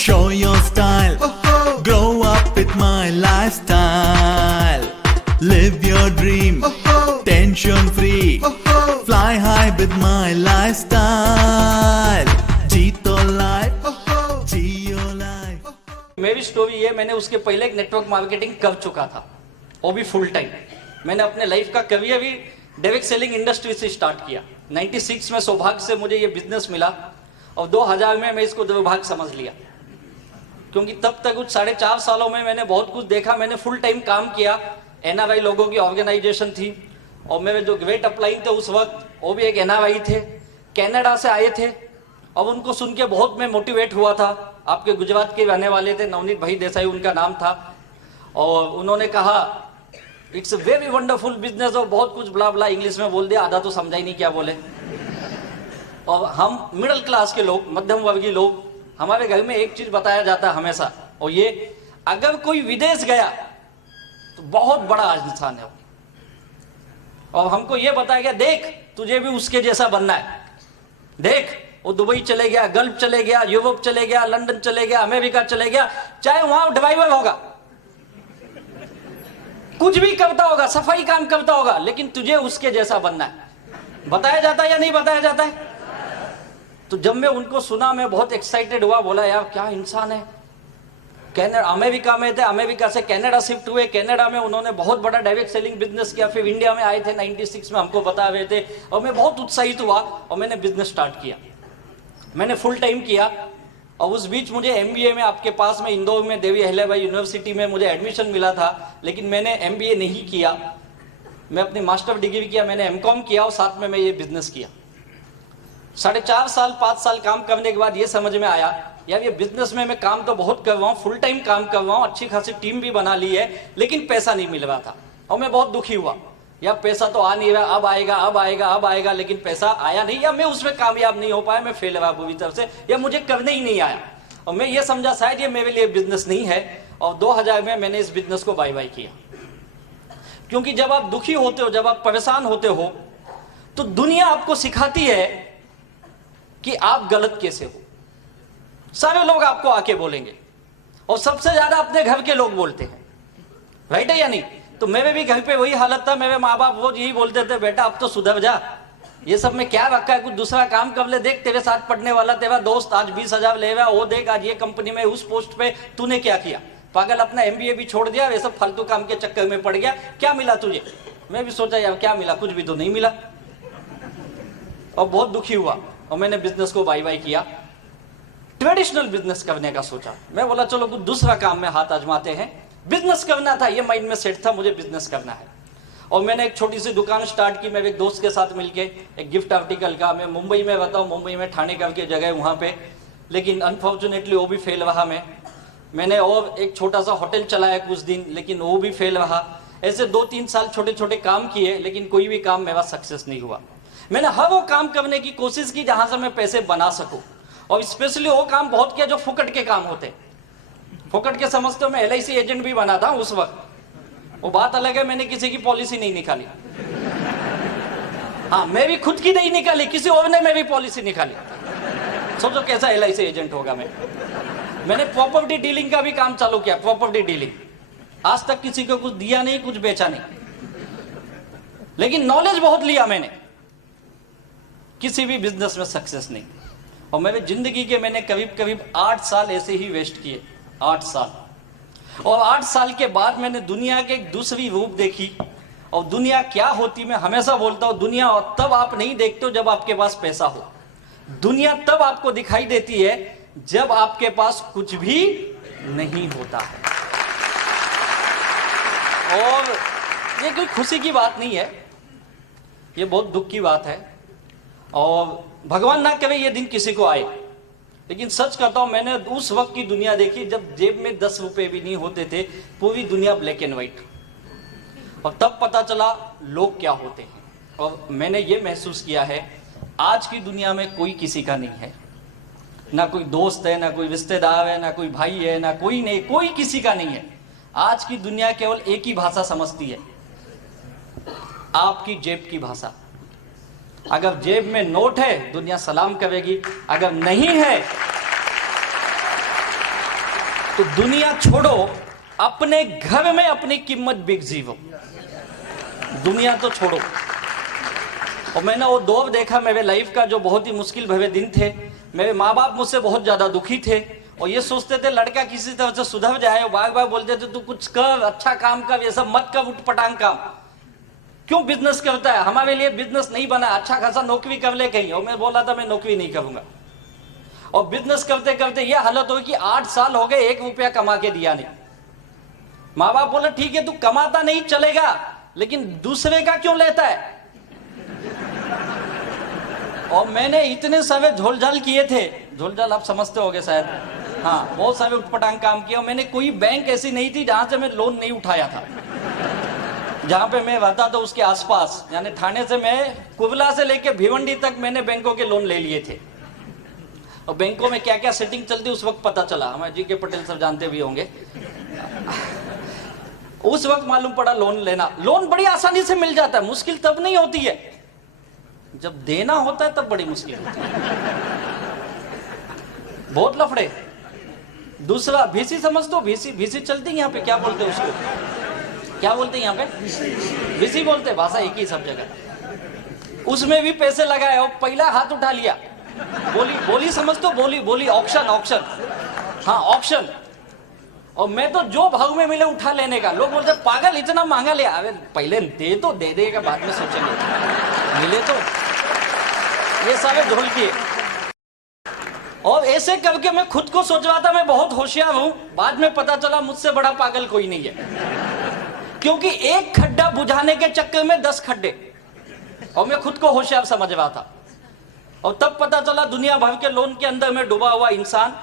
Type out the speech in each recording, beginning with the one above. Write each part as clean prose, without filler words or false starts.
Show your style. Grow up with my lifestyle. Live your dream. Tension free. Fly high with my lifestyle. जीतो life. जियो life. मेरी story ये, मैंने उसके पहले एक नेटवर्क मार्केटिंग कर चुका था, वो भी फुल टाइम। मैंने अपने लाइफ का करियर भी डायरेक्ट सेलिंग इंडस्ट्री से स्टार्ट किया। 96 में सौभाग्य से मुझे ये बिजनेस मिला और 2000 में मैं इसको दुर्भाग्य समझ लिया, क्योंकि तब तक कुछ 4.5 सालों में मैंने बहुत कुछ देखा। मैंने फुल टाइम काम किया, NRI लोगों की ऑर्गेनाइजेशन थी और मेरे जो ग्रेट अपलाइन थे उस वक्त वो भी एक NRI थे, कनाडा से आए थे और उनको सुन के बहुत मैं मोटिवेट हुआ था। आपके गुजरात के रहने वाले थे, नवनीत भाई देसाई उनका नाम था, और उन्होंने कहा it's a very wonderful business और बहुत कुछ ब्ला ब्ला इंग्लिश में बोल दिया, आधा तो समझा ही नहीं क्या बोले। और हम मिडिल क्लास के लोग, मध्यम वर्गीय लोग, हमारे घर में एक चीज बताया जाता है हमेशा, और ये अगर कोई विदेश गया तो बहुत बड़ा इंसान है, और हमको ये बताया गया देख तुझे भी उसके जैसा बनना है। देख वो दुबई चले गया, गल्फ चले गया, यूरोप चले गया, लंदन चले गया, अमेरिका चले गया, चाहे वहां ड्राइवर होगा, कुछ भी करता होगा, सफाई काम करता होगा, लेकिन तुझे उसके जैसा बनना है। बताया जाता है या नहीं बताया जाता है? तो जब मैं उनको सुना मैं बहुत एक्साइटेड हुआ, बोला यार क्या इंसान है। कनाडा, अमेरिका में थे, अमेरिका से कनाडा शिफ्ट हुए, कनाडा में उन्होंने बहुत बड़ा डायरेक्ट सेलिंग बिजनेस किया, फिर इंडिया में आए थे 96 में, हमको बता रहे थे, और मैं बहुत उत्साहित हुआ और मैंने बिजनेस स्टार्ट किया। मैंने फुल टाइम किया और उस बीच मुझे MBA में आपके पास में इंदौर में देवी अहिल्याबाई यूनिवर्सिटी में मुझे एडमिशन मिला था, लेकिन मैंने MBA नहीं किया। मैं अपनी मास्टर डिग्री किया, मैंने MCOM किया और साथ में मैं ये बिजनेस किया। 4.5 साल 5 साल काम करने के बाद ये समझ में आया यार ये बिजनेस में मैं काम तो बहुत कर रहा हूँ, फुल टाइम काम कर रहा हूँ, अच्छी खासी टीम भी बना ली है, लेकिन पैसा नहीं मिल रहा था और मैं बहुत दुखी हुआ। या पैसा तो आ नहीं रहा, अब आएगा अब आएगा अब आएगा, लेकिन पैसा आया नहीं, या मैं उसमें कामयाब नहीं हो पाया, मैं फेल रहा पूरी तरफ से, या मुझे करने ही नहीं आया। और मैं ये समझा शायद ये मेरे लिए बिजनेस नहीं है, और 2000 में मैंने इस बिजनेस को बाय बाय किया। क्योंकि जब आप दुखी होते हो, जब आप परेशान होते हो, तो दुनिया आपको सिखाती है कि आप गलत कैसे हो। सारे लोग आपको आके बोलेंगे, और सबसे ज्यादा अपने घर के लोग बोलते हैं, राइट है या नहीं? तो मेरे भी घर पे वही हालत था, मेरे माँ बाप रोज यही बोलते थे बेटा अब तो सुधर जा, ये सब में क्या रखा है, कुछ दूसरा काम कर ले, देख तेरे साथ पढ़ने वाला तेरा दोस्त आज 20,000 ले रहा, वो देख आज ये कंपनी में उस पोस्ट पे, तूने क्या किया, पागल अपना MBA भी छोड़ दिया, ये सब फालतू काम के चक्कर में पड़ गया, क्या मिला तुझे? मैं भी सोचा यार क्या मिला, कुछ भी तो नहीं मिला, और बहुत दुखी हुआ और मैंने बिजनेस को बाय बाय किया। ट्रेडिशनल बिजनेस करने का सोचा, मैं बोला चलो कुछ दूसरा काम में हाथ आजमाते हैं। बिजनेस करना था, ये माइंड में सेट था, मुझे बिजनेस करना है। और मैंने एक छोटी सी दुकान स्टार्ट की मेरे एक दोस्त के साथ मिलके, एक गिफ्ट आर्टिकल का। मैं मुंबई में रहता हूँ, मुंबई में ठाणे करके जगह वहाँ पे, लेकिन अनफॉर्चुनेटली वो भी फेल रहा। मैंने और एक छोटा सा होटल चलाया कुछ दिन, लेकिन वो भी फेल रहा। ऐसे 2-3 साल छोटे छोटे काम किए, लेकिन कोई भी काम मेरा सक्सेस नहीं हुआ। मैंने हर वो काम करने की कोशिश की जहाँ से मैं पैसे बना सकूँ, और स्पेशली वो काम बहुत किया जो फुकट के काम होते। फुकट के समझते हो, मैं LIC एजेंट भी बना था उस वक्त, वो बात अलग है, मैंने किसी की पॉलिसी नहीं निकाली। हाँ, मैं भी खुद की नहीं निकाली, किसी और ने मेरी पॉलिसी निकाली। सोचो कैसा LIC एजेंट होगा मैं। मैंने प्रॉपर्टी डीलिंग का भी काम चालू किया, प्रॉपर्टी डीलिंग। आज तक किसी को कुछ दिया नहीं, कुछ बेचा नहीं, लेकिन नॉलेज बहुत लिया मैंने। किसी भी बिजनेस में सक्सेस नहीं, और मेरे जिंदगी के मैंने करीब करीब 8 साल ऐसे ही वेस्ट किए, 8 साल। और 8 साल के बाद मैंने दुनिया के एक दूसरी रूप देखी, और दुनिया क्या होती, मैं हमेशा बोलता हूँ दुनिया तब आप नहीं देखते हो जब आपके पास पैसा हो। दुनिया तब आपको दिखाई देती है जब आपके पास कुछ भी नहीं होता है। और ये कोई खुशी की बात नहीं है, ये बहुत दुख की बात है, और भगवान ना करे ये दिन किसी को आए। लेकिन सच कहता हूं, मैंने उस वक्त की दुनिया देखी जब जेब में 10 रुपए भी नहीं होते थे, पूरी दुनिया ब्लैक एंड व्हाइट, और तब पता चला लोग क्या होते हैं। और मैंने ये महसूस किया है आज की दुनिया में कोई किसी का नहीं है, ना कोई दोस्त है, ना कोई रिश्तेदार है, ना कोई भाई है, ना कोई नहीं, कोई किसी का नहीं है। आज की दुनिया केवल एक ही भाषा समझती है, आपकी जेब की भाषा। अगर जेब में नोट है दुनिया सलाम करेगी, अगर नहीं है तो दुनिया छोड़ो, अपने घर में अपनी कीमत बिक जीवो। दुनिया तो छोड़ो। और मैंने वो दौर देखा मेरे लाइफ का जो बहुत ही मुश्किल भरे दिन थे। मेरे माँ बाप मुझसे बहुत ज्यादा दुखी थे और ये सोचते थे लड़का किसी तरह से सुधर जाए, बार बार बोलते थे तू कुछ कर, अच्छा काम कर, ये सब मत कर, उठपटांग काम क्यों बिजनेस करता है। हमारे लिए बिजनेस नहीं बना, अच्छा खासा नौकरी कर ले कहीं। और मैं बोला था मैं नौकरी नहीं करूंगा। और बिजनेस करते करते ये हालत हुई कि 8 साल हो गए 1 रुपया कमा के दिया नहीं। माँ बाप बोले ठीक है तू कमाता नहीं चलेगा, लेकिन दूसरे का क्यों लेता है। और मैंने इतने सारे झोलझाल किए थे, झोलझाल आप समझते होगे शायद, हाँ, बहुत सारे उठपटांग काम किए। और मैंने कोई बैंक ऐसी नहीं थी जहां से मैं लोन नहीं उठाया था। जहां पे मैं रहता था उसके आसपास, यानी थाने से मैं कुबला से लेके भिवंडी तक मैंने बैंकों के लोन ले लिए थे। और बैंकों में क्या क्या सेटिंग चलती उस वक्त पता चला। हमारे जी के पटेल सब जानते भी होंगे। उस वक्त मालूम पड़ा लोन लेना, लोन बड़ी आसानी से मिल जाता है, मुश्किल तब नहीं होती है, जब देना होता है तब बड़ी मुश्किल होती है। बहुत लफड़े। दूसरा भीसी समझ दो, भीसी चलती है यहाँ पे, क्या बोलते हैं उसको, क्या बोलते हैं यहाँ पे, भीसी बोलते, भाषा एक ही सब जगह। उसमें भी पैसे लगाए और पहला हाथ उठा लिया, बोली समझ दो, बोली ऑक्शन, हाँ ऑक्शन। और मैं तो जो भाव में मिले उठा लेने का। लोग बोलते पागल इतना महंगा ले, अरे पहले दे तो दे देगा, बाद में सोचेंगे, मिले तो। ये सारे ढोल किए। और ऐसे करके मैं खुद को सोच रहा था मैं बहुत होशियार हूं, बाद में पता चला मुझसे बड़ा पागल कोई नहीं है। क्योंकि एक खड्डा बुझाने के चक्कर में 10 खड्डे, और मैं खुद को होशियार समझ रहा था। और तब पता चला दुनिया भर के लोन के अंदर में डूबा हुआ इंसान।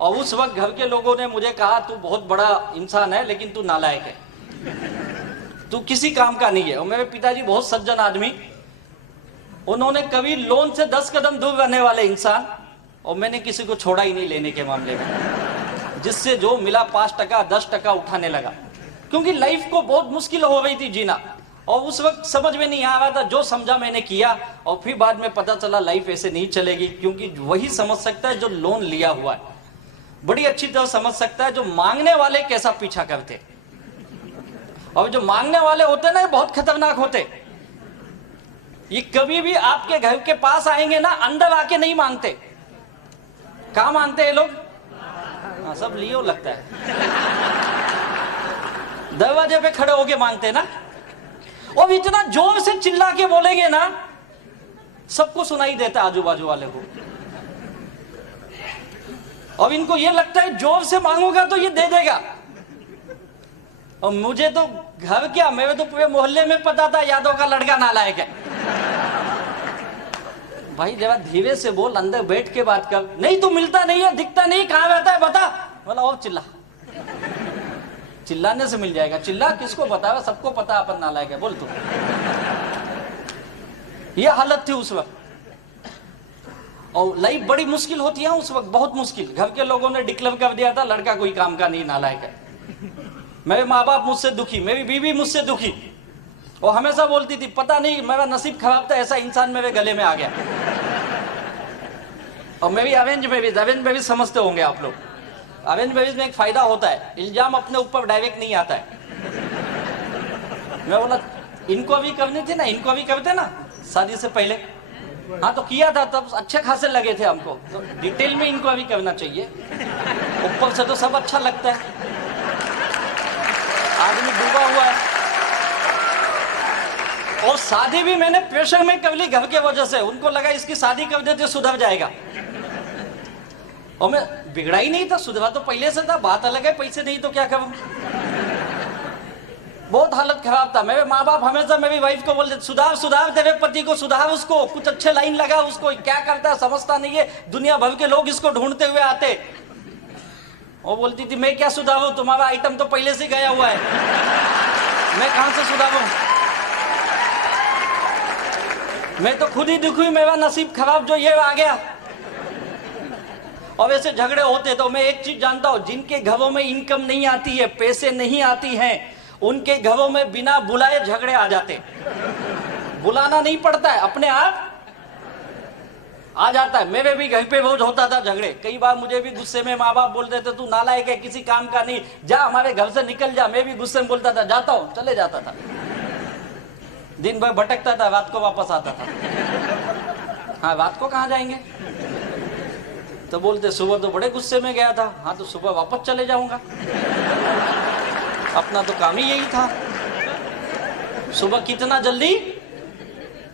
और उस वक्त घर के लोगों ने मुझे कहा तू बहुत बड़ा इंसान है लेकिन तू नालायक है, तू किसी काम का नहीं है। और मेरे पिताजी बहुत सज्जन आदमी, उन्होंने कभी लोन से 10 कदम दूर रहने वाले इंसान। और मैंने किसी को छोड़ा ही नहीं लेने के मामले में, जिससे जो मिला 5% 10% उठाने लगा। क्योंकि लाइफ को बहुत मुश्किल हो गई थी जीना। और उस वक्त समझ में नहीं आ रहा था, जो समझा मैंने किया। और फिर बाद में पता चला लाइफ ऐसे नहीं चलेगी, क्योंकि वही समझ सकता है जो लोन लिया हुआ है, बड़ी अच्छी तरह समझ सकता है जो मांगने वाले कैसा पीछा करते। और जो मांगने वाले होते ना, बहुत खतरनाक होते। ये कभी भी आपके घर के पास आएंगे ना, अंदर आके नहीं मांगते। कहां मांगते हैं लोग, हाँ, सब लियो लगता है, दरवाजे पे खड़े होके मांगते ना। और इतना जोर से चिल्ला के बोलेंगे ना, सबको सुनाई देता है आजू बाजू वाले को। और इनको ये लगता है जोर से मांगूंगा तो ये दे देगा। और मुझे तो घर क्या, मेरे तो पूरे मोहल्ले में पता था यादव का लड़का नालायक है। भाई जरा धीरे से बोल, अंदर बैठ के बात कर। नहीं तू मिलता नहीं है, दिखता नहीं, कहां रहता है बता। बोला और चिल्ला, चिल्लाने से मिल जाएगा। चिल्ला किसको बताया, सबको पता अपन नालायक है, बोल तू। ये हालत थी उस वक्त। और लाइफ बड़ी मुश्किल होती है उस वक्त, बहुत मुश्किल। घर के लोगों ने डिक्लेयर कर दिया था लड़का कोई काम का नहीं, नालायक है। मेरे माँ बाप मुझसे दुखी, मेरी बीवी मुझसे दुखी। और हमेशा बोलती थी पता नहीं मेरा नसीब खराब था, ऐसा इंसान मेरे गले में आ गया। और मेरी अरेंज में भी समझते होंगे आप लोग। अरेंज मैरिज में एक फायदा होता है, इल्जाम अपने ऊपर डायरेक्ट नहीं आता है। मैं बोला इनको भी करनी थी ना, इनको भी करते ना शादी से पहले। हाँ तो किया था, तब अच्छे खासे लगे थे हमको, तो डिटेल में इनको भी करना चाहिए। ऊपर से तो सब अच्छा लगता है, आदमी डूबा हुआ है। और शादी भी मैंने प्रेशर में कर ली घर के वजह से। उनको लगा इसकी शादी कर देते सुधर जाएगा। और मैं बिगड़ा ही नहीं था, सुधरा तो पहले से था, बात अलग है, पैसे नहीं तो क्या करूं। बहुत हालत खराब था। मेरे माँ बाप हमेशा मेरी वाइफ को बोलते सुधार सुधार तेरे पति को, सुधार उसको, कुछ अच्छे लाइन लगा उसको, क्या करता है समझता नहीं है, दुनिया भर के लोग इसको ढूंढते हुए आते। वो बोलती थी मैं क्या सुधारूं, तुम्हारा आइटम तो पहले से गया हुआ है, मैं कहां से सुधारूं। मैं तो खुद ही दुखी, मेरा नसीब खराब जो ये आ गया। और ऐसे झगड़े होते। तो मैं एक चीज जानता हूं, जिनके घरों में इनकम नहीं आती है, पैसे नहीं आती हैं, उनके घरों में बिना बुलाए झगड़े आ जाते। बुलाना नहीं पड़ता है, अपने आप आ जाता है। मेरे भी घर पे रोज होता था झगड़े, कई बार मुझे भी गुस्से में माँ बाप बोल देते तू नालायक है, किसी काम का नहीं, जा हमारे घर से निकल जा। मैं भी गुस्से में बोलता था जाता हूँ, चले जाता था, दिन भर भटकता था, रात को वापस आता था। हाँ, रात को कहाँ जाएंगे? तो बोलते सुबह तो बड़े गुस्से में गया था। हाँ, तो सुबह वापस चले जाऊंगा, अपना तो काम ही यही था। सुबह कितना जल्दी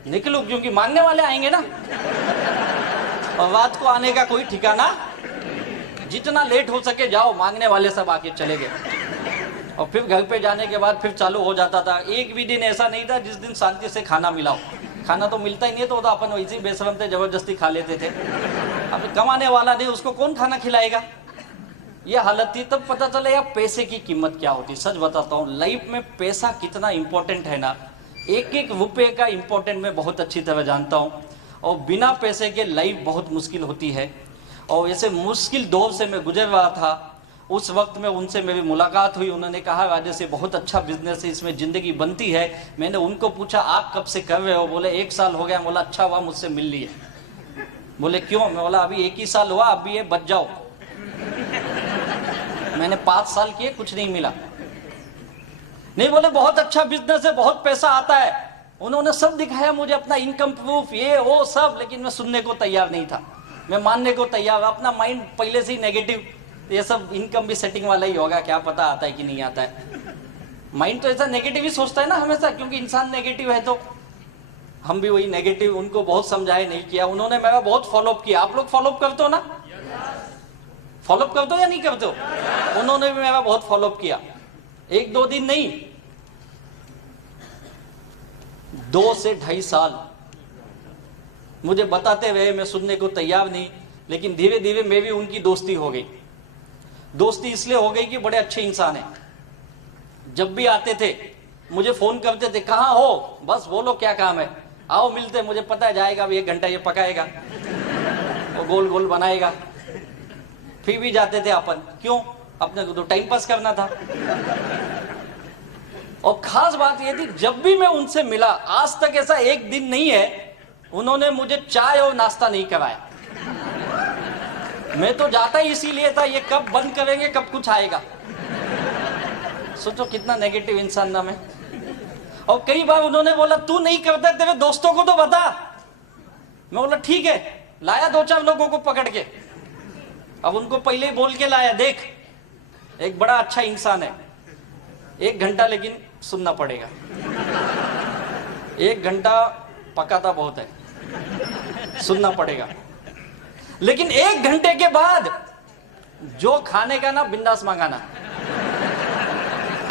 निकलूं, क्योंकि मांगने वाले आएंगे ना, और रात को आने का कोई ठिकाना, जितना लेट हो सके जाओ, मांगने वाले सब आके चले गए। और फिर घर पे जाने के बाद फिर चालू हो जाता था। एक भी दिन ऐसा नहीं था जिस दिन शांति से खाना मिला हो। खाना तो मिलता ही नहीं, तो अपन वैसे बेशरम थे, जबरदस्ती खा लेते थे। अब कमाने वाला नहीं, उसको कौन खाना खिलाएगा? ये हालत थी। तब पता चला यार पैसे की कीमत क्या होती। सच बताता हूँ, लाइफ में पैसा कितना इंपॉर्टेंट है ना, एक एक रुपये का इंपॉर्टेंट मैं बहुत अच्छी तरह जानता हूँ। और बिना पैसे के लाइफ बहुत मुश्किल होती है। और ऐसे मुश्किल दौर से मैं गुजर रहा था, उस वक्त में उनसे मेरी मुलाकात हुई। उन्होंने कहा राजेश से बहुत अच्छा बिजनेस है, इसमें ज़िंदगी बनती है। मैंने उनको पूछा आप कब से कर रहे हो? बोले 1 साल हो गया। बोला अच्छा हुआ मुझसे मिल लिए। बोले क्यों? मैं बोला अभी 1 ही साल हुआ, अभी ये बच जाओ। मैंने 5 साल किए, कुछ नहीं मिला। नहीं, बोले बहुत अच्छा बिजनेस है, बहुत पैसा आता है। उन्होंने सब दिखाया मुझे, अपना इनकम प्रूफ, ये वो सब, लेकिन मैं सुनने को तैयार नहीं था, मैं मानने को तैयार। अपना माइंड पहले से ही नेगेटिव, ये सब इनकम भी सेटिंग वाला ही होगा, क्या पता आता है कि नहीं आता है। माइंड तो ऐसा नेगेटिव ही सोचता है ना हमेशा, क्योंकि इंसान नेगेटिव है। तो हम भी वही नेगेटिव, उनको बहुत समझाए, नहीं किया। उन्होंने मेरा बहुत फॉलोअप किया। आप लोग फॉलोअप करते हो ना? फॉलोअप करते हो या नहीं करते हो? उन्होंने भी मेरा बहुत फॉलोअप किया। 1-2 दिन नहीं, 2 से 2.5 साल मुझे बताते रहे, मैं सुनने को तैयार नहीं। लेकिन धीरे धीरे मेरी उनकी दोस्ती हो गई। दोस्ती इसलिए हो गई कि बड़े अच्छे इंसान हैं। जब भी आते थे मुझे फोन करते थे, कहाँ हो? बस बोलो क्या काम है, आओ मिलते। मुझे पता है जाएगा अभी 1 घंटा ये पकाएगा और गोल गोल बनाएगा, फिर भी जाते थे अपन। क्यों? अपने को तो टाइम पास करना था। और खास बात ये थी, जब भी मैं उनसे मिला, आज तक ऐसा एक दिन नहीं है उन्होंने मुझे चाय और नाश्ता नहीं कराया। मैं तो जाता ही इसीलिए था, ये कब बंद करेंगे, कब कुछ आएगा। सोचो कितना नेगेटिव इंसान ना मैं। और कई बार उन्होंने बोला तू नहीं करता, तेरे दोस्तों को तो बता। मैं बोला ठीक है, लाया 2-4 लोगों को पकड़ के। अब उनको पहले ही बोल के लाया, देख एक बड़ा अच्छा इंसान है, 1 घंटा लेकिन सुनना पड़ेगा। 1 घंटा पकाता बहुत है, सुनना पड़ेगा। लेकिन 1 घंटे के बाद जो खाने का ना, बिंदास मंगाना।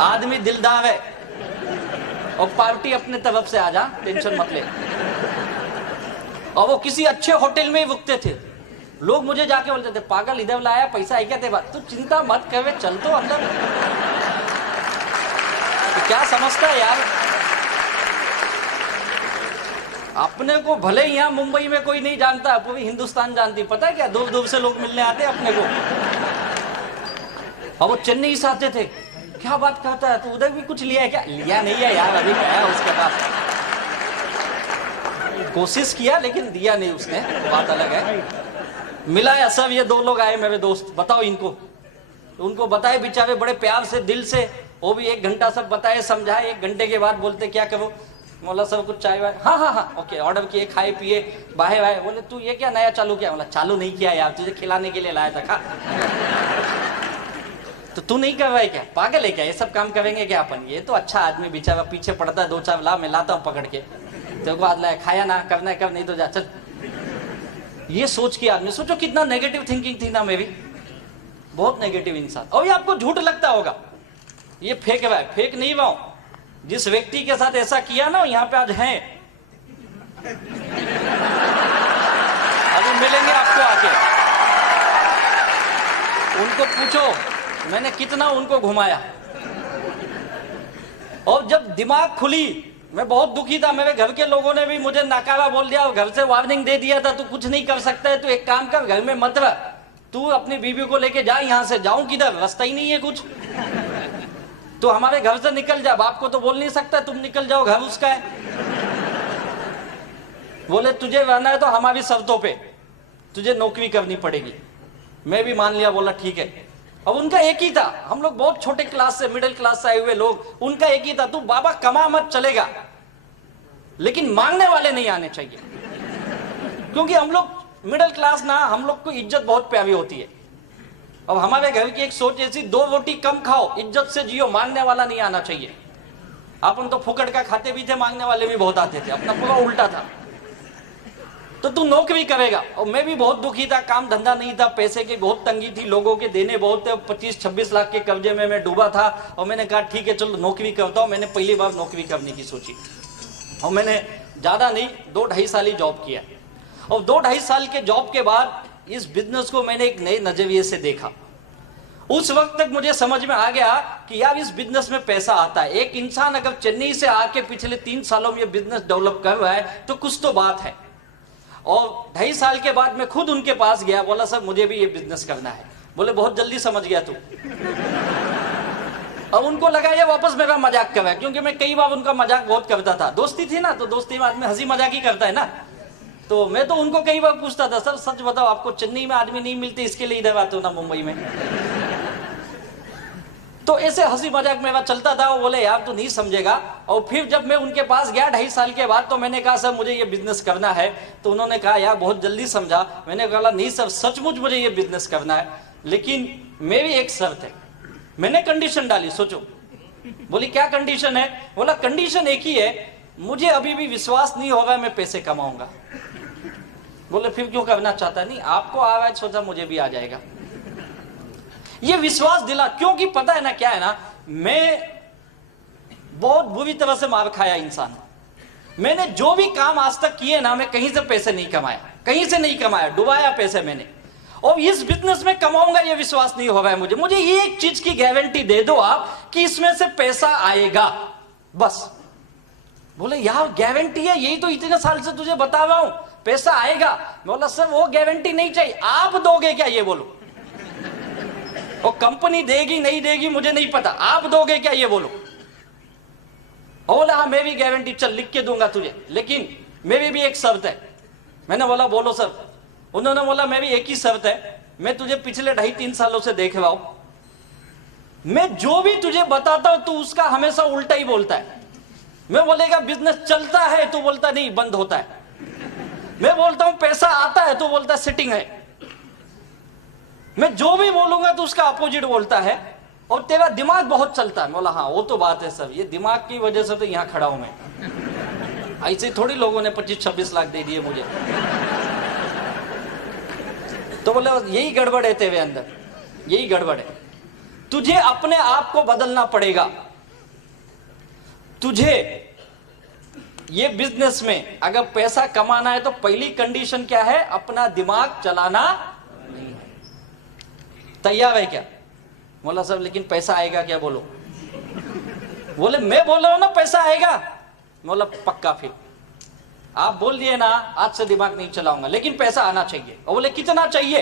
आदमी दिलदार है और पार्टी अपने तरफ से आ जा, टेंशन मत ले। और वो किसी अच्छे होटल में ही रुकते थे। लोग मुझे जाके बोलते थे पागल इधर लाया, पैसा है क्या तेरे पास? तू चिंता मत कर, चल तो अंदर। तो क्या समझता है यार? अपने को भले ही यहाँ मुंबई में कोई नहीं जानता, पूरी हिंदुस्तान जानती। पता है क्या, दूर दूर से लोग मिलने आते अपने को। और वो चेन्नई से आते थे, क्या बात करता है तू, उधर भी कुछ लिया है क्या? लिया नहीं है यार, अभी गया उसके पास, कोशिश किया लेकिन दिया नहीं उसने, बात अलग है। मिला है सब, ये 2 लोग आए मेरे दोस्त, बताओ इनको। उनको बताए बेचारे बड़े प्यार से, दिल से, वो भी 1 घंटा सब बताए, समझाए। 1 घंटे के बाद बोलते क्या करो? बोला सब कुछ चाय वाय, हाँ हाँ हाँ ओके, ऑर्डर किए, खाए पिए, बाहे बाहे। बोले तू ये क्या नया चालू किया? बोला चालू नहीं किया यार, तुझे खिलाने के लिए लाया था, खा। तो तू नहीं कर रहा है क्या? पागल है क्या? ये सब काम करेंगे क्या अपन? ये तो अच्छा आदमी बेचारा पीछे पड़ता है, 2-4 ला, मैं लाता हूँ पकड़ के, तेरे को आज लाया, खाया ना, करना है कर, नहीं तो जा चल। ये सोच के आदमी, सोचो कितना नेगेटिव थिंकिंग थी ना मेरी, बहुत नेगेटिव इंसान। और ये आपको झूठ लगता होगा, ये फेक रहा है, फेक नहीं रहा हूं। जिस व्यक्ति के साथ ऐसा किया ना, यहाँ पे आज हैं, अभी मिलेंगे आपको आके। उनको पूछो मैंने कितना उनको घुमाया। और जब दिमाग खुली, मैं बहुत दुखी था। मेरे घर के लोगों ने भी मुझे नाकारा बोल दिया और घर से वार्निंग दे दिया था, तू कुछ नहीं कर सकता है, तू एक काम कर, घर में मत रह, तू अपनी बीवी को लेके जा यहाँ से। जाऊं किधर? रास्ता ही नहीं है कुछ। तो हमारे घर से निकल जा, बाप को तो बोल नहीं सकता तुम निकल जाओ, घर उसका है। बोले तुझे रहना है तो हमारी शर्तों पे, तुझे नौकरी करनी पड़ेगी। मैं भी मान लिया, बोला ठीक है। अब उनका एक ही था, हम लोग बहुत छोटे क्लास से, मिडिल क्लास से आए हुए लोग, उनका एक ही था, तू बाबा कमा मत चलेगा, लेकिन मांगने वाले नहीं आने चाहिए। क्योंकि हम लोग मिडिल क्लास ना, हम लोग को इज्जत बहुत प्यारी होती है। अब हमारे घर की एक सोच ऐसी, 2 रोटी कम खाओ, इज्जत से जियो, मांगने वाला नहीं आना चाहिए। अपन तो फुकट का खाते भी थे, मांगने वाले भी बहुत आते थे, अपना पूरा उल्टा था। तो तू नौकरी करेगा। और मैं भी बहुत दुखी था, काम धंधा नहीं था, पैसे की बहुत तंगी थी, लोगों के देने बहुत थे, 25-26 लाख के कर्जे में मैं डूबा था। और मैंने कहा ठीक है चलो नौकरी करता हूँ। मैंने पहली बार नौकरी करने की सोची, और मैंने ज्यादा नहीं 2-2.5 साल ही जॉब किया। और 2-2.5 साल के जॉब के बाद इस बिजनेस को मैंने एक नए नजरिए से देखा। उस वक्त तक मुझे समझ में आ गया कि यार इस बिजनेस में पैसा आता है। एक इंसान अगर चेन्नई से आके पिछले 3 सालों में ये बिजनेस डेवलप कर रहा है तो कुछ तो बात है। और 2.5 साल के बाद मैं खुद उनके पास गया, बोला सर मुझे भी ये बिजनेस करना है। बोले बहुत जल्दी समझ गया तू। अब उनको लगा ये वापस मेरा मजाक कर रहा है, क्योंकि मैं कई बार उनका मजाक बहुत करता था। दोस्ती थी ना, तो दोस्ती में आदमी हंसी मजाक ही करता है ना। तो मैं तो उनको कई बार पूछता था, सर सच बताओ आपको चेन्नई में आदमी नहीं मिलते, इसके लिए इधर आते हो ना मुंबई में। तो ऐसे हंसी मजाक मेरा चलता था। वो बोले यार तू नहीं समझेगा। और फिर जब मैं उनके पास गया 2.5 साल के बाद, तो मैंने कहा सर मुझे ये बिजनेस करना है। तो उन्होंने कहा यार बहुत जल्दी समझा। मैंने कहा नहीं सर सचमुच मुझे ये बिजनेस करना है, लेकिन मेरी एक शर्त है। मैंने कंडीशन डाली, सोचो। बोली क्या कंडीशन है? बोला कंडीशन एक ही है, मुझे अभी भी विश्वास नहीं होगा मैं पैसे कमाऊंगा। बोले फिर क्यों करना चाहता? नहीं आपको आ रहा है, सोचा मुझे भी आ जाएगा। ये विश्वास दिला, क्योंकि पता है ना क्या है ना, मैं बहुत बुरी तरह से मार खाया इंसान। मैंने जो भी काम आज तक किए ना, मैं कहीं से पैसे नहीं कमाया, कहीं से नहीं कमाया, डुबाया पैसे मैंने। और इस बिजनेस में कमाऊंगा ये विश्वास नहीं हो रहा है मुझे। मुझे ये एक चीज की गारंटी दे दो आप कि इसमें से पैसा आएगा, बस। बोले यार गारंटी है, यही तो इतने साल से तुझे बता रहा हूं पैसा आएगा। बोला सर वो गारंटी नहीं चाहिए, आप दोगे क्या ये बोलो। और कंपनी देगी नहीं देगी मुझे नहीं पता, आप दोगे क्या ये बोलो। और बोला हाँ मैं भी गारंटी चल लिख के दूंगा तुझे, लेकिन मेरी भी एक शर्त है। मैंने बोला बोलो सर। उन्होंने बोला मैं भी एक ही शर्त है, मैं तुझे पिछले 2.5-3 सालों से देख रहा हूं, मैं जो भी तुझे बताता हूं तू उसका हमेशा उल्टा ही बोलता है। मैं बोलेगा बिजनेस चलता है तो बोलता नहीं बंद होता है। मैं बोलता हूं पैसा आता है तो बोलता सेटिंग है। मैं जो भी बोलूंगा तो उसका अपोजिट बोलता है। और तेरा दिमाग बहुत चलता है। बोला हाँ वो तो बात है सर, ये दिमाग की वजह से तो यहां खड़ा हूं मैं। ऐसे थोड़ी लोगों ने 25-26 लाख दे दिए मुझे। तो बोले यही गड़बड़ है तेरे अंदर, यही गड़बड़ है। तुझे अपने आप को बदलना पड़ेगा। तुझे ये बिजनेस में अगर पैसा कमाना है तो पहली कंडीशन क्या है? अपना दिमाग चलाना नहीं है। तैयार है क्या? बोला सर लेकिन पैसा आएगा क्या? बोलो। बोले मैं बोल रहा हूं ना पैसा आएगा। बोला पक्का। फिर आप बोल दिए ना आज से दिमाग नहीं चलाऊंगा, लेकिन पैसा आना चाहिए। और बोले कितना चाहिए?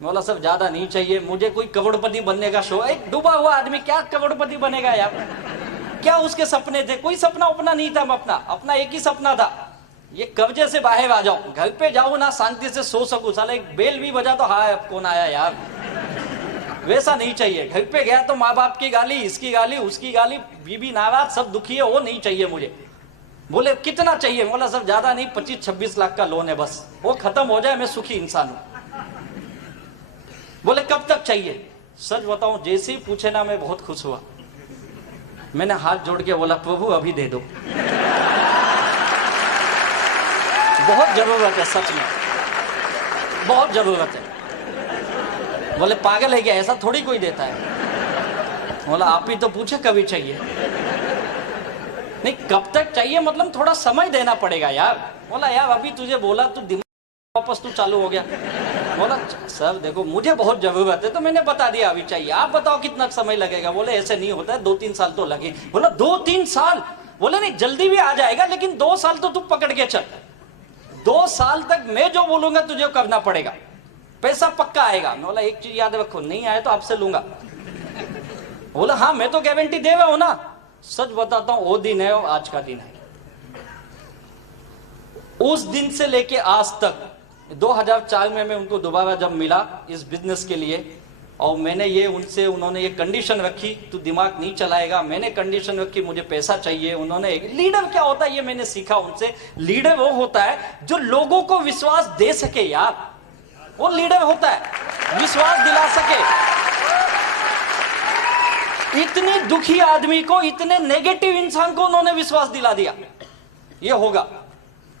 बोला सब ज्यादा नहीं चाहिए, मुझे कोई करोड़पति बनने का शौक। एक डूबा हुआ आदमी क्या करोड़पति बनेगा यार? क्या उसके सपने थे? कोई सपना उपना नहीं था। अपना एक ही सपना था, ये कर्जे से बाहर आ जाऊं, घर पे जाऊं ना शांति से सो सकूं। साला एक बेल भी बजा तो हाँ कौन आया यार, वैसा नहीं चाहिए। घर पे गया तो माँ बाप की गाली, इसकी गाली, उसकी गाली, बीबी नाराज, सब दुखी है, वो नहीं चाहिए मुझे। बोले कितना चाहिए? बोला सब ज्यादा नहीं, 25-26 लाख का लोन है बस, वो खत्म हो जाए मैं सुखी इंसान हूं। बोले कब तक चाहिए? सच बताऊं जैसे ही पूछे ना मैं बहुत खुश हुआ। मैंने हाथ जोड़ के बोला प्रभु अभी दे दो, बहुत जरूरत है, सच में बहुत जरूरत है। बोले पागल है क्या, ऐसा थोड़ी कोई देता है। बोला आप ही तो पूछे कभी चाहिए। नहीं कब तक चाहिए मतलब थोड़ा समय देना पड़ेगा यार। बोला यार अभी तुझे बोला तू दिमाग वापस तू चालू हो गया। बोला सर देखो मुझे बहुत जरूरत है तो मैंने बता दिया अभी चाहिए, आप बताओ कितना समय लगेगा। बोले ऐसे नहीं होता है, 2-3 साल तो लगे। बोला 2-3 साल? बोले नहीं जल्दी भी आ जाएगा, लेकिन 2 साल तो तू पकड़ के चल। 2 साल तक मैं जो बोलूंगा तुझे करना पड़ेगा, पैसा पक्का आएगा। बोला एक चीज याद रखो, नहीं आए तो आपसे लूंगा। बोला हाँ मैं तो गारंटी दे रहा हूं ना। सच बताता हूं वो दिन है और आज का दिन है। उस दिन से लेके आज तक 2004 में मैं उनको दोबारा जब मिला इस बिजनेस के लिए, और मैंने ये उन्होंने ये कंडीशन रखी, तू दिमाग नहीं चलाएगा। मैंने कंडीशन रखी, मुझे पैसा चाहिए। उन्होंने, लीडर क्या होता है ये मैंने सीखा उनसे। लीडर वो होता है जो लोगों को विश्वास दे सके यार, वो लीडर होता है, विश्वास दिला सके। इतने दुखी आदमी को, इतने नेगेटिव इंसान को उन्होंने विश्वास दिला दिया ये होगा।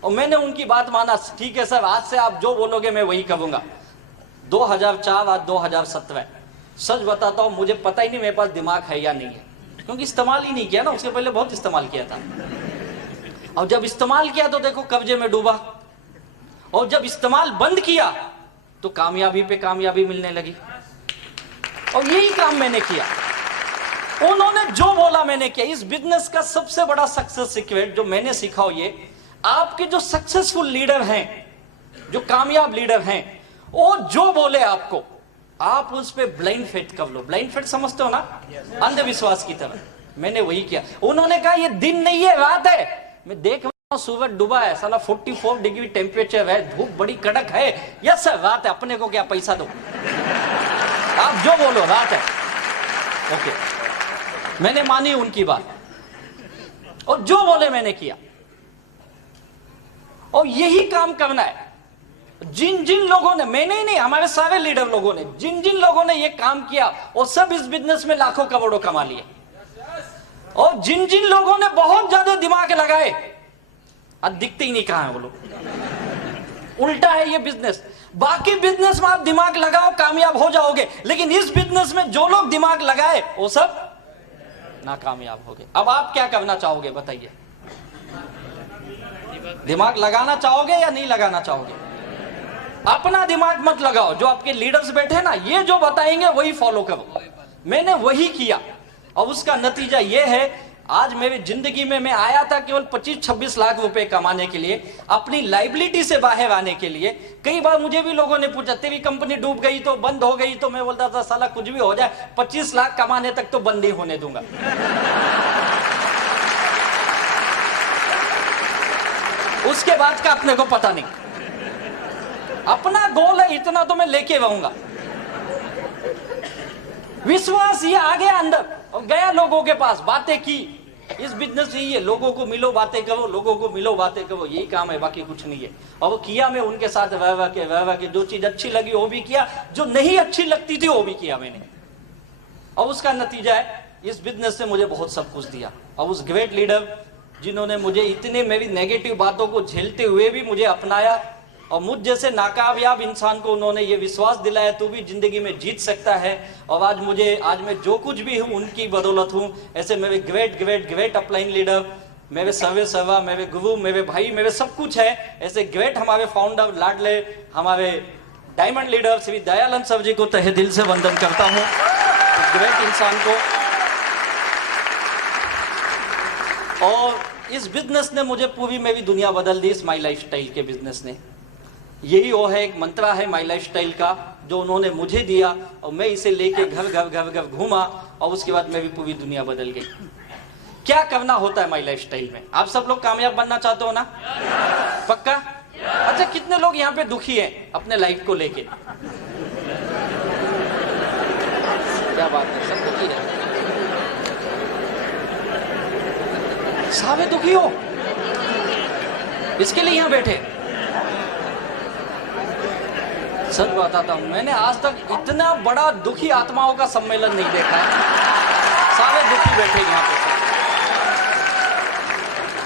और मैंने उनकी बात माना, ठीक है सर, आज से आप जो बोलोगे मैं वही करूंगा। 2004 आज 2017, सच बताता हूं मुझे पता ही नहीं मेरे पास दिमाग है या नहीं है, क्योंकि इस्तेमाल ही नहीं किया ना। उसके पहले बहुत इस्तेमाल किया था, और जब इस्तेमाल किया तो देखो कब्जे में डूबा, और जब इस्तेमाल बंद किया तो कामयाबी पे कामयाबी मिलने लगी। और यही काम मैंने किया, उन्होंने जो बोला मैंने किया। इस बिजनेस का सबसे बड़ा सक्सेस सीक्रेट जो मैंने सीखा हो ये, आपके जो सक्सेसफुल लीडर हैं, जो कामयाब लीडर हैं, वो जो बोले आपको, आप उस पे ब्लाइंड फेथ कर लो। ब्लाइंड फेथ समझते हो ना, अंधविश्वास की तरह। मैंने वही किया। उन्होंने कहा ये दिन नहीं है रात है, मैं देख रहा हूं सूरज डूबा है, साला 44 डिग्री टेम्परेचर है, धूप बड़ी कड़क है। यस सर रात है, अपने को क्या पैसा दो, आप जो बोलो रात है। ओके, मैंने मानी उनकी बात, और जो बोले मैंने किया। और यही काम करना है। जिन जिन लोगों ने, मैंने ही नहीं, हमारे सारे लीडर लोगों ने, जिन जिन लोगों ने ये काम किया वो सब इस बिजनेस में लाखों करोड़ों कमा लिए। और जिन जिन लोगों ने बहुत ज्यादा दिमाग लगाए, आज दिखते ही नहीं कहां है वो लोग। उल्टा है ये बिजनेस। बाकी बिजनेस में आप दिमाग लगाओ कामयाब हो जाओगे, लेकिन इस बिजनेस में जो लोग दिमाग लगाए वो सब नाकामयाब हो गए। अब आप क्या करना चाहोगे बताइए? दिमाग लगाना चाहोगे या नहीं लगाना चाहोगे? अपना दिमाग मत लगाओ, जो आपके लीडर्स बैठे ना, ये जो बताएंगे वही फॉलो करो। मैंने वही किया, और उसका नतीजा ये है आज मेरी जिंदगी में मैं आया था केवल 25-26 लाख रुपए कमाने के लिए, अपनी लाइबिलिटी से बाहर आने के लिए। कई बार मुझे भी लोगों ने पूछा तेरी कंपनी डूब गई तो, बंद हो गई तो, मैं बोलता था साला कुछ भी हो जाए, 25 लाख कमाने तक तो बंद नहीं होने दूंगा। उसके बाद का अपने को पता नहीं। अपना गोल है इतना तो मैं लेके रहूंगा। विश्वास ये आ गया अंदर, और गया लोगों के पास, बातें की। इस बिजनेस यही है, लोगों को मिलो बातें करो, लोगों को मिलो बातें करो, यही काम है, बाकी कुछ नहीं है। और वो किया मैं उनके साथ, वह के जो चीज अच्छी लगी वो भी किया, जो नहीं अच्छी लगती थी वो भी किया मैंने। और उसका नतीजा है इस बिजनेस से मुझे बहुत सब कुछ दिया। और उस ग्रेट लीडर जिन्होंने मुझे इतने मेरी नेगेटिव बातों को झेलते हुए भी मुझे अपनाया, और मुझ जैसे नाकामयाब इंसान को उन्होंने ये विश्वास दिलाया तू भी जिंदगी में जीत सकता है। और आज मैं जो कुछ भी हूँ उनकी बदौलत हूँ। ऐसे मेरे ग्रेट अपलाइन लीडर, मेरे सर्वा, मेरे गुरु, मेरे भाई, मेरे सब कुछ है। ऐसे ग्रेट हमारे फाउंडर लाडले, हमारे diamond leader Shri Dayanand sir ji को तहे दिल से वंदन करता हूँ, ग्रेट इंसान को। और इस बिजनेस ने मुझे पूरी मेरी दुनिया बदल दी, इस माई लाइफस्टाइल के बिजनेस ने। यही वो है, एक मंत्रा है माई लाइफस्टाइल का जो उन्होंने मुझे दिया, और मैं इसे लेके घर घूमा, और उसके बाद मेरी पूरी दुनिया बदल गई। क्या करना होता है माई लाइफस्टाइल में? आप सब लोग कामयाब बनना चाहते हो ना? पक्का? अच्छा, कितने लोग यहाँ पे दुखी हैं अपने लाइफ को लेके? क्या बात है, सब दुखी है? सारे दुखी हो, इसके लिए यहाँ बैठे? सच बताता हूं, मैंने आज तक इतना बड़ा दुखी आत्माओं का सम्मेलन नहीं देखा। सारे दुखी बैठे यहाँ पे।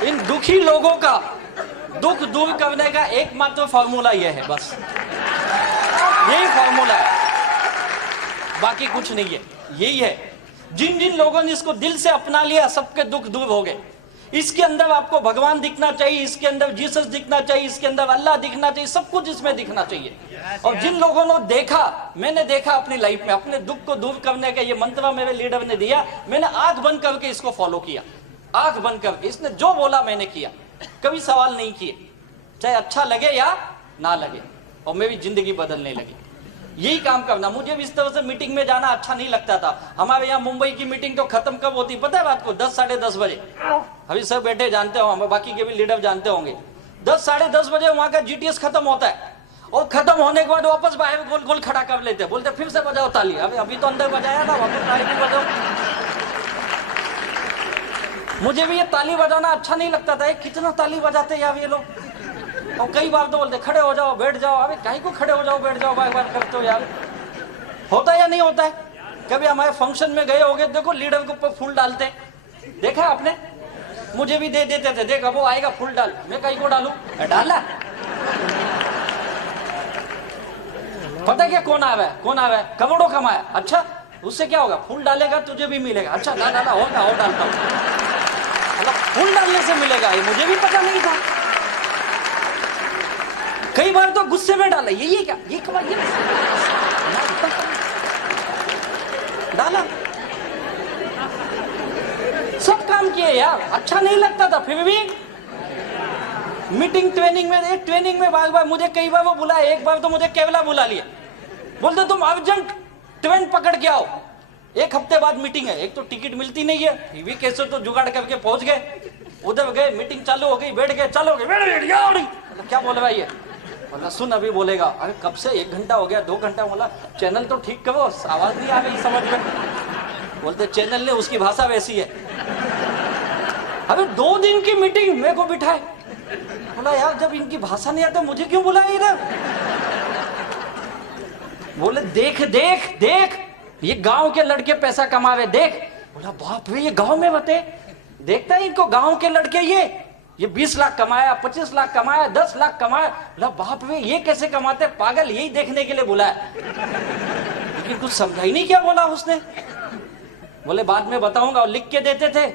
इन दुखी लोगों का दुख दूर करने का एकमात्र फॉर्मूला यह है, बस यही फॉर्मूला है, बाकी कुछ नहीं है। यही है, जिन जिन लोगों ने इसको दिल से अपना लिया सबके दुख दूर हो गए। इसके अंदर आपको भगवान दिखना चाहिए, इसके अंदर जीसस दिखना चाहिए, इसके अंदर अल्लाह दिखना चाहिए, सब कुछ इसमें दिखना चाहिए। और जिन लोगों ने देखा, मैंने देखा अपनी लाइफ में, अपने दुख को दूर करने का ये मंत्र मेरे लीडर ने दिया, मैंने आंख बंद करके इसको फॉलो किया, आंख बंद करके। इसने जो बोला मैंने किया, कभी सवाल नहीं किए, चाहे अच्छा लगे या ना लगे, और मेरी जिंदगी बदलने लगी। यही काम करना। मुझे भी इस तरह से मीटिंग में जाना अच्छा नहीं लगता था। हमारे यहाँ मुंबई की मीटिंग तो खत्म कब होती पता है रात को? 10 साढ़े 10 बजे। अभी सब बैठे जानते हो, बाकी के भी लीडर जानते होंगे। 10 साढ़े 10 बजे वहां का जीटीएस खत्म होता है, और खत्म होने के बाद वापस बाहर गोल गोल खड़ा कर लेते, बोलते फिर से बजाओ ताली। अभी तो अंदर बजाया था, वापस ताली भी बजाओ। मुझे भी ये ताली बजाना अच्छा नहीं लगता था, कितना ताली बजाते यार ये लोग। और कई बार तो बोलते खड़े हो जाओ बैठ जाओ। अबे काहे को खड़े हो जाओ बैठ जाओ बार बार करते हो यार, होता है या नहीं होता है? कभी हमारे फंक्शन में गए होगे, देखो लीडर के ऊपर फूल डालते, देखा है आपने? मुझे भी दे देते थे, देखा वो आएगा फूल डाल, मैं कहीं को डालू, डाला। पता क्या कौन आया है, कौन आया है? करोड़ों कमाया। अच्छा उससे क्या होगा? फूल डालेगा तुझे भी मिलेगा। अच्छा ना डाला होगा और डालता हूँ, मतलब फूल डालने से मिलेगा, ये मुझे भी पता नहीं था। कई बार तो गुस्से में डाला, ये क्या, ये कमा, ये डाला, सब काम किए यार, अच्छा नहीं लगता था। फिर भी मीटिंग ट्रेनिंग में, एक ट्रेनिंग में बार बार मुझे कई बार वो बुलाया। एक बार तो मुझे केवला बुला लिया, बोलते तुम अर्जेंट ट्रेन पकड़ के आओ, एक हफ्ते बाद मीटिंग है। एक तो टिकट मिलती नहीं है, फिर भी कैसे तो जुगाड़ करके पहुंच गए। उधर गए, मीटिंग चालू हो गई, बैठ गए, चालू हो गई, बैठ गया। क्या बोल रहा है ये? बोला सुन अभी बोलेगा। अरे कब से, 1 घंटा हो गया, 2 घंटा। बोला चैनल तो ठीक करो, आवाज नहीं आ रही समझ में। बोलते चैनल ने, उसकी भाषा वैसी है। अरे 2 दिन की मीटिंग मेरे को बिठाए। बोला यार जब इनकी भाषा नहीं आता मुझे क्यों बुलाया इधर? बोले देख देख देख, ये गांव के लड़के पैसा कमा रहे, देख। बोला बाप रे, ये गांव में बते, देखता है इनको गांव के लड़के, ये 20 लाख कमाया, 25 लाख कमाया, 10 लाख कमाया। बोला बाप रे, ये कैसे कमाते पागल, यही देखने के लिए बुलाया। लेकिन कुछ समझा ही नहीं क्या बोला उसने। बोले बाद में बताऊंगा, और लिख के देते थे।